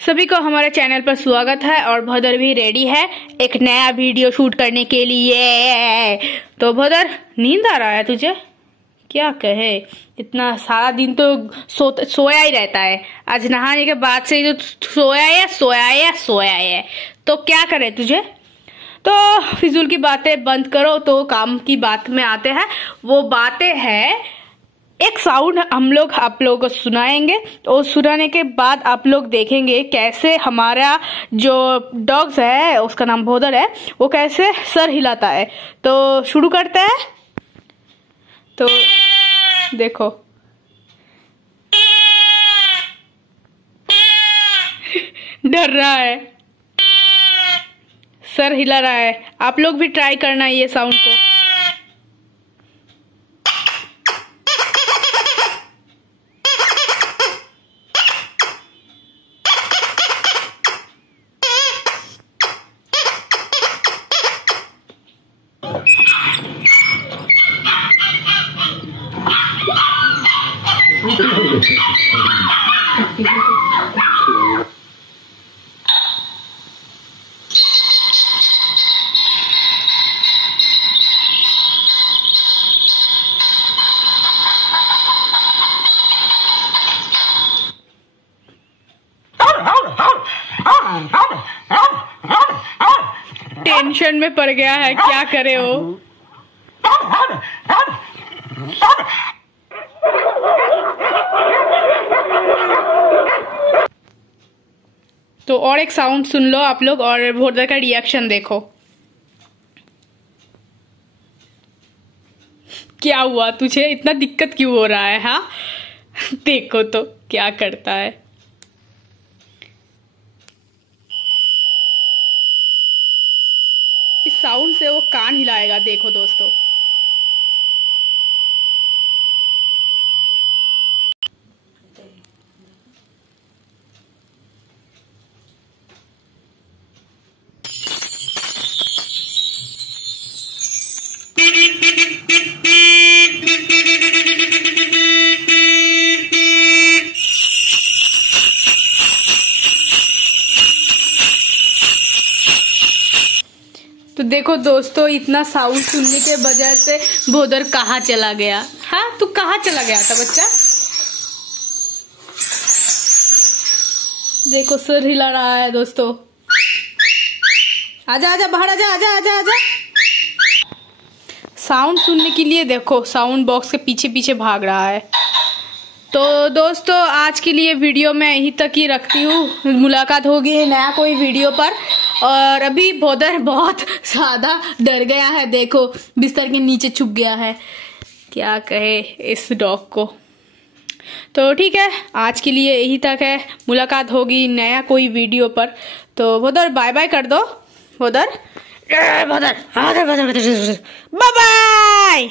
सभी को हमारे चैनल पर स्वागत है और भोदर भी रेडी है एक नया वीडियो शूट करने के लिए। तो भोदर, नींद आ रहा है तुझे? क्या कहे, इतना सारा दिन तो सोया ही रहता है। आज नहाने के बाद से जो सोया है। तो क्या करे तुझे? तो फिजूल की बातें बंद करो, तो काम की बात में आते हैं। वो बातें हैं, एक साउंड हम लोग आप लोगों को सुनाएंगे और सुनाने के बाद आप लोग देखेंगे कैसे हमारा जो डॉग्स है, उसका नाम भोदर है, वो कैसे सर हिलाता है। तो शुरू करते हैं। तो देखो डर रहा है, सर हिला रहा है। आप लोग भी ट्राई करना ये साउंड को। टेंशन में पड़ गया है, क्या करे वो। तो और एक साउंड सुन लो आप लोग और भोदर का रिएक्शन देखो। क्या हुआ तुझे, इतना दिक्कत क्यों हो रहा है? हाँ देखो तो क्या करता है। इस साउंड से वो कान हिलाएगा, देखो दोस्तों। तो देखो दोस्तों, इतना साउंड सुनने के वजह से भोदर कहाँ चला गया। हाँ, तू कहाँ चला गया था बच्चा? देखो सर हिला रहा है दोस्तों। आजा आजा बाहर, आजा आजा आजा आजा। साउंड सुनने के लिए देखो साउंड बॉक्स के पीछे पीछे भाग रहा है। तो दोस्तों, आज के लिए वीडियो मैं यहीं तक ही रखती हूँ। मुलाकात होगी नया कोई वीडियो पर। और अभी भोदर बहुत ज्यादा डर गया है, देखो बिस्तर के नीचे छुप गया है। क्या कहे इस डॉग को। तो ठीक है, आज के लिए यही तक है। मुलाकात होगी नया कोई वीडियो पर। तो भोदर बाय बाय कर दो। भोदर बाय बाय।